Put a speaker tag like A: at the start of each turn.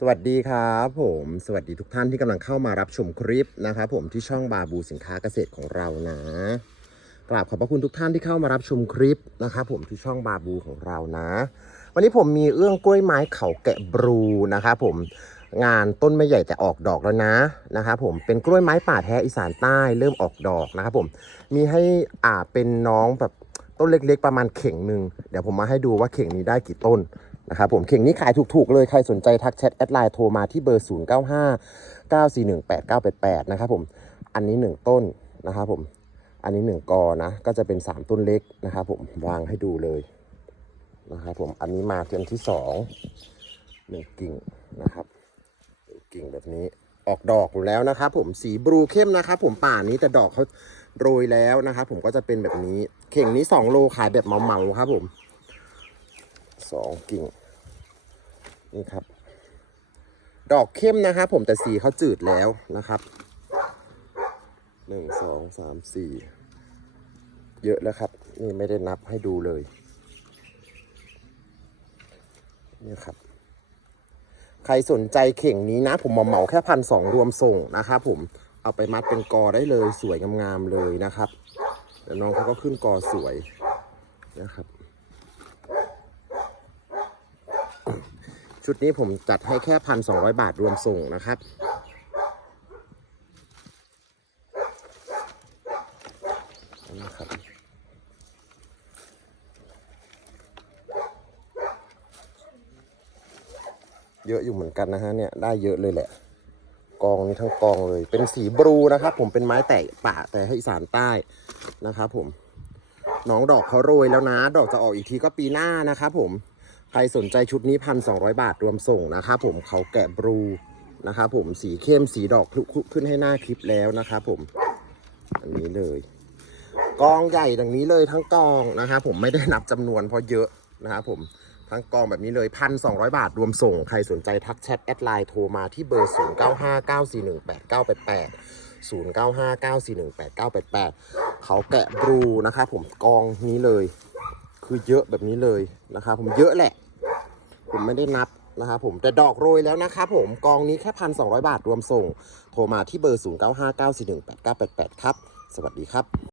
A: สวัสดีครับผมสวัสดีทุกท่านที่กำลังเข้ามารับชมคลิปนะครับผมที่ช่องบาบูสินค้าเกษตรของเรานะกราบขอบพระคุณทุกท่านที่เข้ามารับชมคลิปนะครับผมที่ช่องบาบูของเรานะ วันนี้ผมมีเอื้องกล้วยไม้เขาแกะบรูนะครับผมงานต้นไม่ใหญ่แต่ออกดอกแล้วนะนะครับผมเป็นกล้วยไม้ป่าแท้อีสานใต้เริ่มออกดอกนะครับผมมีให้อ่าเป็นน้องแบบต้นเล็กๆ ประมาณเข่งหนึ่งเดี๋ยวผมมาให้ดูว่าเข่งนี้ได้กี่ต้น นะครับผมเข่งนี้ขายถูกๆเลย ใครสนใจทักแชทแอดไลน์โทรมาที่เบอร์ 0 9 5 9 4 1 8 9 8 8 นะครับผม อันนี้ 1 ต้นนะครับผม อันนี้ 1 กอนะ ก็จะเป็น 3 ต้นเล็กนะครับผม วางให้ดูเลยนะครับผม อันนี้มาเทียนที่ 2 1 กิ่งนะครับกิ่งแบบนี้ออกดอกอยู่แล้วนะครับผมสีบลูเข้มนะครับผมป่านี้แต่ดอกเขาโรยแล้วนะครับผมก็จะเป็นแบบนี้ เข่งนี้ 2 โลขายแบบเหมาๆครับผม สองกิ่ง นี่ครับ ดอกเข้มนะครับผมแต่สีเขาจืดแล้วนะครับหนึ่งสองสามสี่เยอะแล้วครับ นี่ไม่ได้นับให้ดูเลย นี่ครับ ใครสนใจเข่งนี้นะ ผมมาเหมาแค่พันสองรวมส่งนะครับผมเอาไปมัดเป็นกอได้เลยสวยงามๆเลยนะครับเดี๋ยวน้องเขาก็ขึ้นกอสวยนะครับ ชุดนี้ผมจัดให้แค่พันสองบาทรวมส่งนะครับ นะครับเยอะอยู่เหมือนกันนะฮะเนี่ยได้เยอะเลยแหละ กองนี้ทั้งกองเลย เป็นสีบลูนะครับ ผมเป็นไม้แตะป่าแต่ให้อีสานใต้นะครับผมน้องดอกเขาโรยแล้วนะ ดอกจะออกอีกทีก็ปีหน้านะครับผม ใครสนใจชุดนี้พันสองบาทรวมส่งนะครับผมเขาแกะบลูนะครับผมสีเข้มสีดอกคลุกขึ้นให้หน้าคลิปแล้วนะครับผม อันนี้เลย กองใหญ่ดังนี้เลยทั้งกองนะครับผมไม่ได้นับจำนวนเพราะเยอะนะครับผมทั้งกองแบบนี้เลยพันสองบาทรวมส่ง ใครสนใจทักแชทแอดไลน์โทรมาที่เบอร์ 0 9 5 9 4 1 8 9 8 8 0 9 5 9 4 1 8 9 8 8 เขาแกะบลูนะครับผมกองนี้เลย คือเยอะแบบนี้เลยนะครับผมเยอะแหละ ผมไม่ได้นับนะครับผมแต่ดอกโรยแล้วนะครับผมกองนี้แค่พันสองบาทรวมส่ง โทรมาที่เบอร์ 0 9 5 9 4 1 8 9 8 8 ครับ สวัสดีครับ